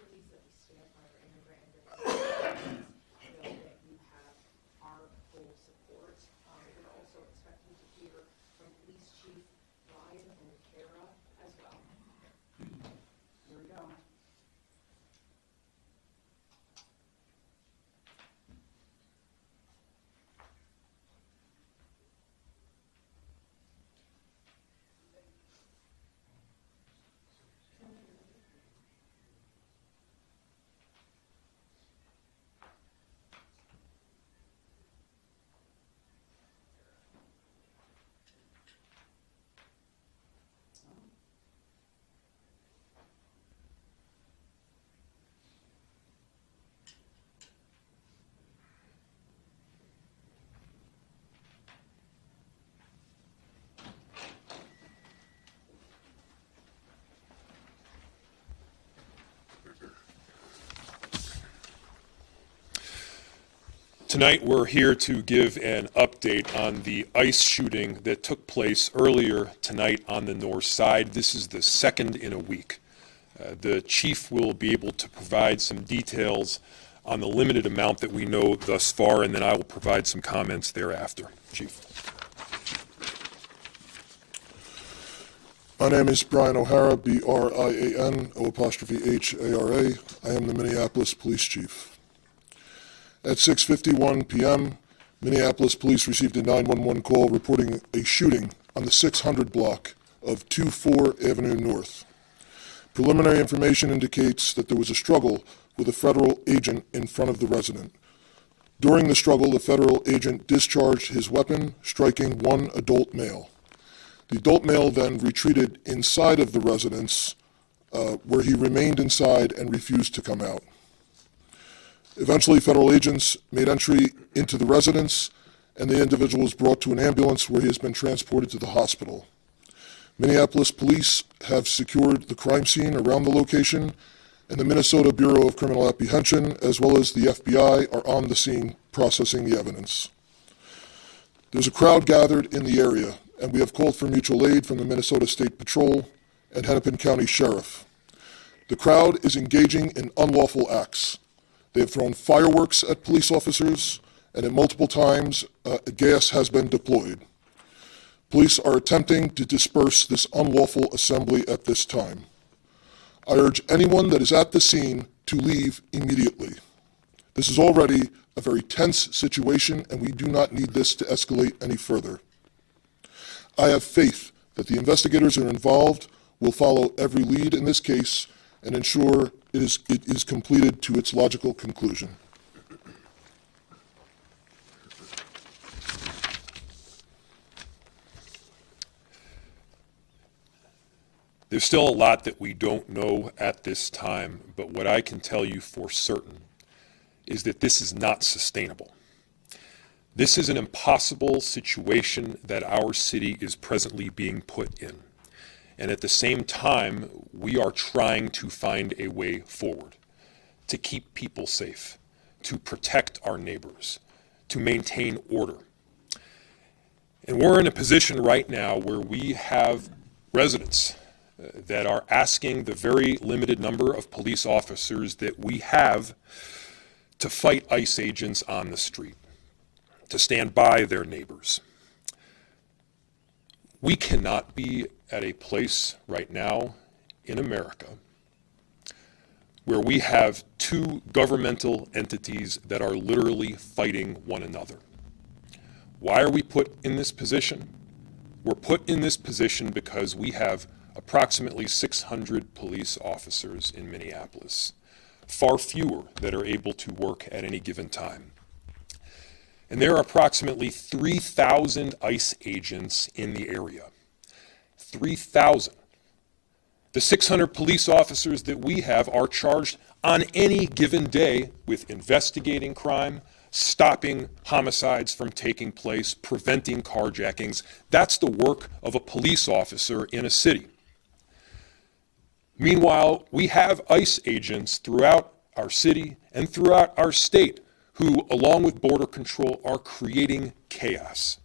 believes that we stand by our immigrant and diversity policies. Know that you have our full support. We're also expecting to hear from Police Chief Ryan and Kara as well. Here we go. Tonight, we're here to give an update on the ICE shooting that took place earlier tonight on the north side. This is the second in a week. The chief will be able to provide some details on the limited amount that we know thus far, and then I will provide some comments thereafter. Chief. My name is Brian O'Hara, B-R-I-A-N-O''H-A-R-A. I am the Minneapolis Police Chief. At 6:51 p.m., Minneapolis police received a 911 call reporting a shooting on the 600 block of 24 Avenue North. Preliminary information indicates that there was a struggle with a federal agent in front of the resident. During the struggle, the federal agent discharged his weapon, striking one adult male. The adult male then retreated inside of the residence, where he remained inside and refused to come out. Eventually, federal agents made entry into the residence, and the individual was brought to an ambulance where he has been transported to the hospital. Minneapolis police have secured the crime scene around the location, and the Minnesota Bureau of Criminal Apprehension, as well as the FBI, are on the scene processing the evidence. There's a crowd gathered in the area, and we have called for mutual aid from the Minnesota State Patrol and Hennepin County Sheriff. The crowd is engaging in unlawful acts. They have thrown fireworks at police officers, and at multiple times, gas has been deployed. Police are attempting to disperse this unlawful assembly at this time. I urge anyone that is at the scene to leave immediately. This is already a very tense situation, and we do not need this to escalate any further. I have faith that the investigators that are involved will follow every lead in this case and ensure it is completed to its logical conclusion. There's still a lot that we don't know at this time, but what I can tell you for certain is that this is not sustainable. This is an impossible situation that our city is presently being put in. And at the same time, we are trying to find a way forward to keep people safe, to protect our neighbors, to maintain order. And we're in a position right now where we have residents that are asking the very limited number of police officers that we have to fight ICE agents on the street, to stand by their neighbors. We cannot be at a place right now in America where we have two governmental entities that are literally fighting one another. Why are we put in this position? We're put in this position because we have approximately 600 police officers in Minneapolis, far fewer that are able to work at any given time. And there are approximately 3,000 ICE agents in the area. 3,000. The 600 police officers that we have are charged on any given day with investigating crime, stopping homicides from taking place, preventing carjackings. That's the work of a police officer in a city. Meanwhile, we have ICE agents throughout our city and throughout our state who, along with Border Control, are creating chaos.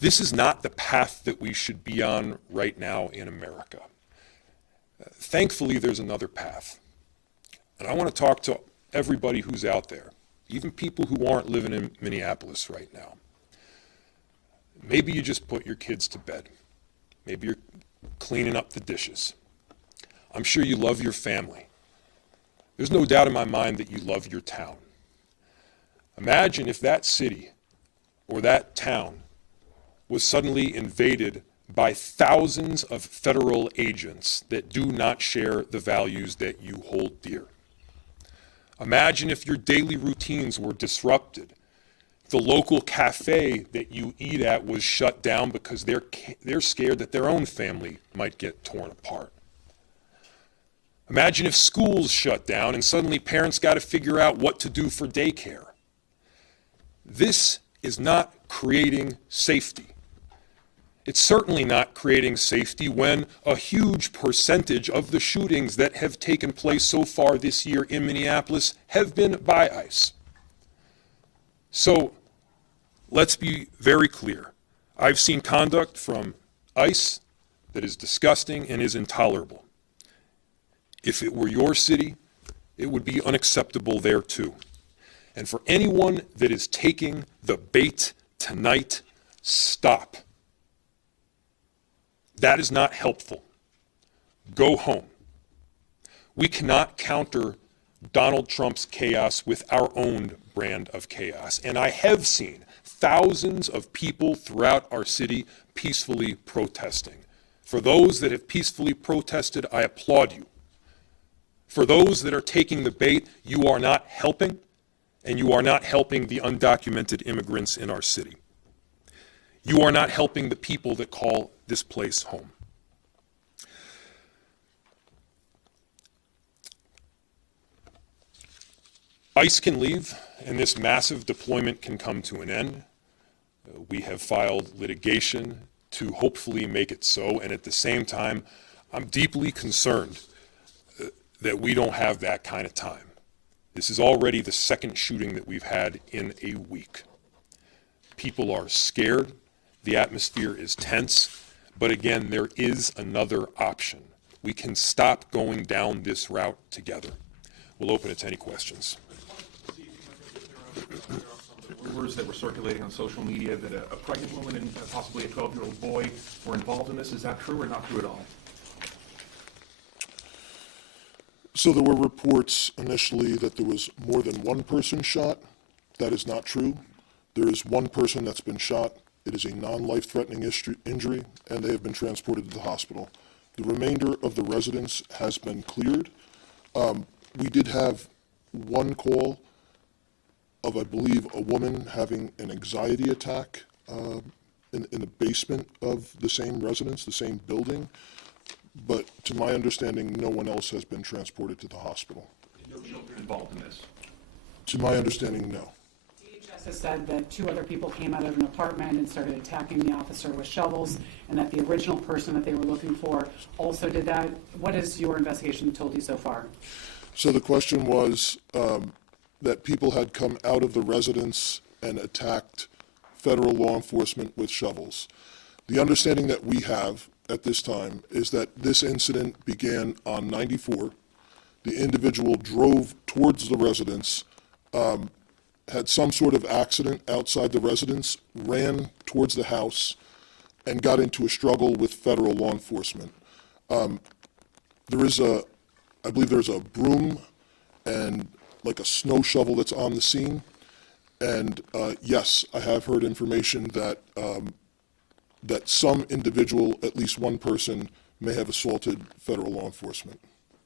This is not the path that we should be on right now in America. Thankfully, there's another path. And I want to talk to everybody who's out there, even people who aren't living in Minneapolis right now. Maybe you just put your kids to bed. Maybe you're cleaning up the dishes. I'm sure you love your family. There's no doubt in my mind that you love your town. Imagine if that city or that town was suddenly invaded by thousands of federal agents that do not share the values that you hold dear. Imagine if your daily routines were disrupted. The local cafe that you eat at was shut down because they're scared that their own family might get torn apart. Imagine if schools shut down and suddenly parents got to figure out what to do for daycare. This is not creating safety. It's certainly not creating safety when a huge percentage of the shootings that have taken place so far this year in Minneapolis have been by ICE. So let's be very clear. I've seen conduct from ICE that is disgusting and is intolerable. If it were your city, it would be unacceptable there too. And for anyone that is taking the bait tonight, stop. That is not helpful. Go home. We cannot counter Donald Trump's chaos with our own brand of chaos. And I have seen thousands of people throughout our city peacefully protesting. For those that have peacefully protested, I applaud you. For those that are taking the bait, you are not helping, and you are not helping the undocumented immigrants in our city. You are not helping the people that call this place home. ICE can leave, and this massive deployment can come to an end. We have filed litigation to hopefully make it so, and at the same time, I'm deeply concerned that we don't have that kind of time. This is already the second shooting that we've had in a week. People are scared. The atmosphere is tense. But again, there is another option. We can stop going down this route together. We'll open it to any questions. Rumors that were circulating on social media that a pregnant woman and possibly a 12-year-old boy were involved in this. Is that true or not true at all? So there were reports initially that there was more than one person shot. That is not true. There is one person that's been shot. It is a non-life-threatening injury, and they have been transported to the hospital. The remainder of the residents has been cleared. We did have one call of, I believe, a woman having an anxiety attack in the basement of the same residence, the same building. But to my understanding, no one else has been transported to the hospital. No children involved in this? To my understanding, no. DHS has said that 2 other people came out of an apartment and started attacking the officer with shovels, and that the original person that they were looking for also did that. What has your investigation told you so far? So the question was that people had come out of the residence and attacked federal law enforcement with shovels. The understanding that we have at this time is that this incident began on 94. The individual drove towards the residence, had some sort of accident outside the residence, ran towards the house, and got into a struggle with federal law enforcement. I believe there's a broom and like a snow shovel that's on the scene. And yes, I have heard information that that some individual, at least one person, may have assaulted federal law enforcement.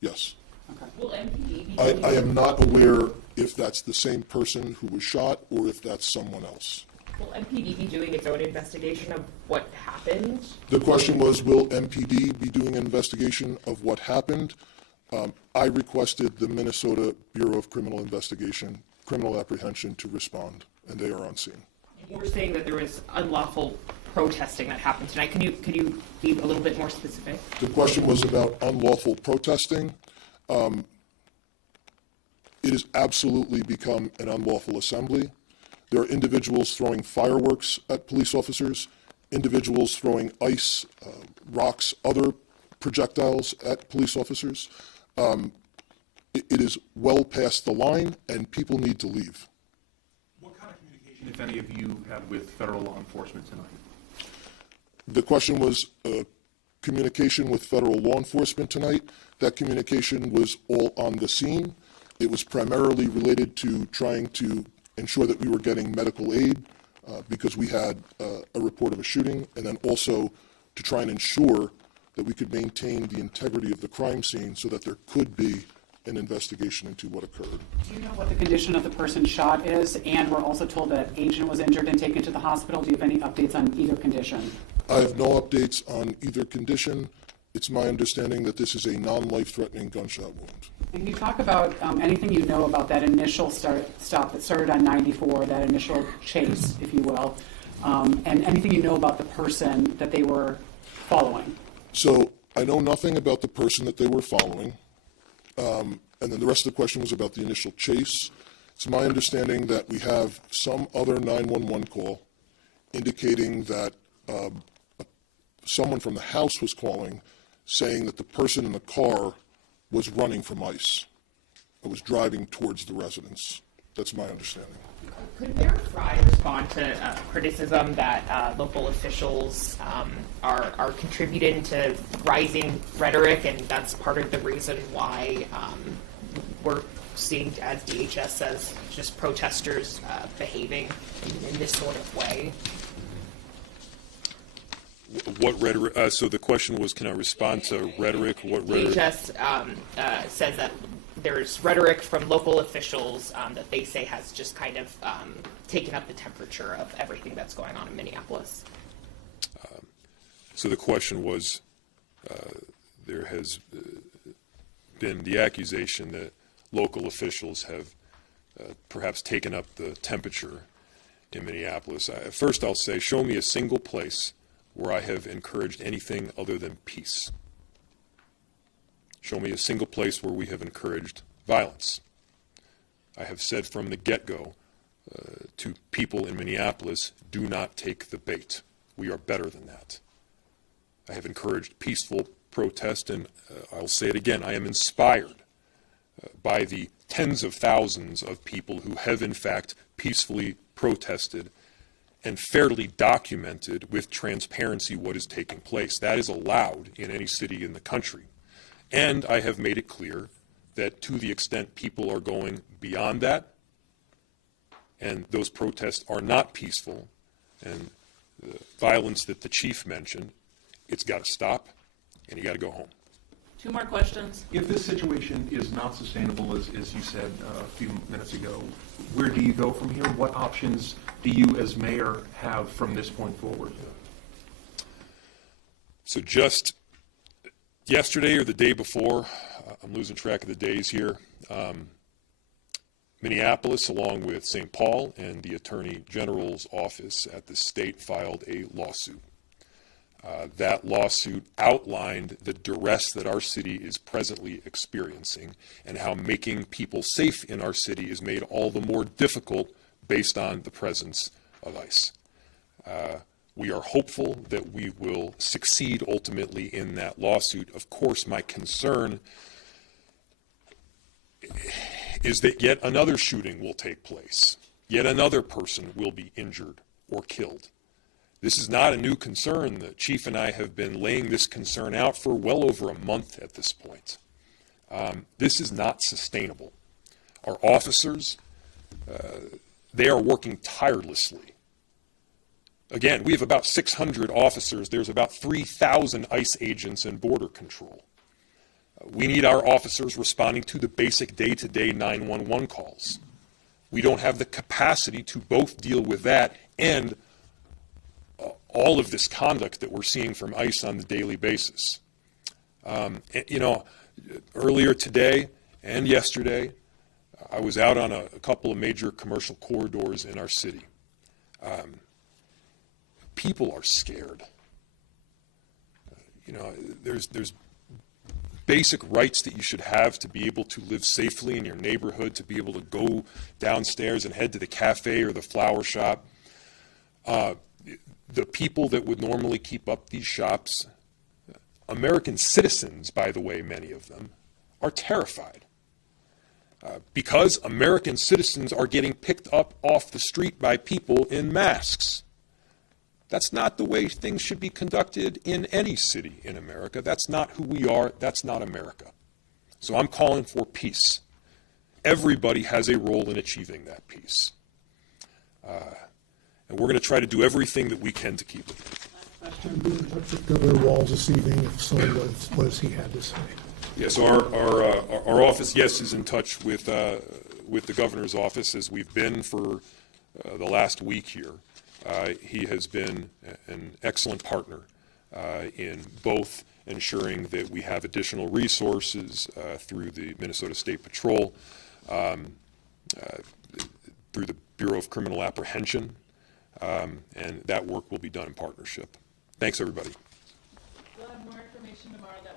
Yes. Okay. Will MPD be I am not aware if that's the same person who was shot or if that's someone else. Will MPD be doing its own investigation of what happened? The question was, will MPD be doing an investigation of what happened? I requested the Minnesota Bureau of Criminal Apprehension to respond, and they are on scene. You were saying that there was unlawful protesting that happened tonight. Could you be a little bit more specific? The question was about unlawful protesting. It has absolutely become an unlawful assembly. There are individuals throwing fireworks at police officers, individuals throwing ice, rocks, other projectiles at police officers. It is well past the line, and people need to leave. What kind of communication, if any, of you had with federal law enforcement tonight? The question was communication with federal law enforcement tonight. That communication was all on the scene. It was primarily related to trying to ensure that we were getting medical aid because we had a report of a shooting, and then also to try and ensure that we could maintain the integrity of the crime scene so that there could be an investigation into what occurred. Do you know what the condition of the person shot is? And we're also told that agent was injured and taken to the hospital. Do you have any updates on either condition? I have no updates on either condition. It's my understanding that this is a non-life-threatening gunshot wound. And can you talk about anything you know about that initial stop that started on 94, that initial chase, if you will, and anything you know about the person that they were following? So I know nothing about the person that they were following. And then the rest of the question was about the initial chase. It's my understanding that we have some other 911 call indicating that someone from the house was calling, saying that the person in the car was running from ICE. It was driving towards the residence. That's my understanding. Could Mayor Fry respond to criticism that local officials are contributing to rising rhetoric, and that's part of the reason why we're seeing, as DHS says, just protesters behaving in this sort of way? What rhetoric? So the question was, can I respond to rhetoric? What rhetoric? DHS says that there's rhetoric from local officials that they say has just kind of taken up the temperature of everything that's going on in Minneapolis. So the question was, there has been the accusation that local officials have perhaps taken up the temperature in Minneapolis. First, I'll say, show me a single place where I have encouraged anything other than peace. Show me a single place where we have encouraged violence. I have said from the get-go to people in Minneapolis, do not take the bait. We are better than that. I have encouraged peaceful protest, and I'll say it again, I am inspired by the tens of thousands of people who have in fact peacefully protested and fairly documented with transparency what is taking place. That is allowed in any city in the country. And I have made it clear that to the extent people are going beyond that, and those protests are not peaceful, and the violence that the chief mentioned, it's got to stop, and you got to go home. Two more questions. If this situation is not sustainable, as you said a few minutes ago, where do you go from here? What options do you as mayor have from this point forward? So just yesterday or the day before, I'm losing track of the days here, Minneapolis, along with St. Paul and the Attorney General's office at the state, filed a lawsuit. That lawsuit outlined the duress that our city is presently experiencing and how making people safe in our city is made all the more difficult based on the presence of ICE. We are hopeful that we will succeed ultimately in that lawsuit. Of course, my concern is that yet another shooting will take place. Yet another person will be injured or killed. This is not a new concern. The chief and I have been laying this concern out for well over a month at this point. This is not sustainable. Our officers, they are working tirelessly. Again, we have about 600 officers. There's about 3,000 ICE agents and border control. We need our officers responding to the basic day-to-day 911 calls. We don't have the capacity to both deal with that and all of this conduct that we're seeing from ICE on the daily basis. Earlier today and yesterday, I was out on a couple of major commercial corridors in our city. People are scared. There's basic rights that you should have to be able to live safely in your neighborhood, to be able to go downstairs and head to the cafe or the flower shop. The people that would normally keep up these shops American citizens, by the way, many of them, are terrified. Because American citizens are getting picked up off the street by people in masks. That's not the way things should be conducted in any city in America. That's not who we are. That's not America. So I'm calling for peace. Everybody has a role in achieving that peace. And we're going to try to do everything that we can to keep it. I've been in touch with Governor Walz this evening. If so, what has he had to say? Yes, our office, yes, is in touch with the governor's office, as we've been for the last week here. He has been an excellent partner in both ensuring that we have additional resources through the Minnesota State Patrol, through the Bureau of Criminal Apprehension, and that work will be done in partnership. Thanks, everybody. We'll have more information tomorrow that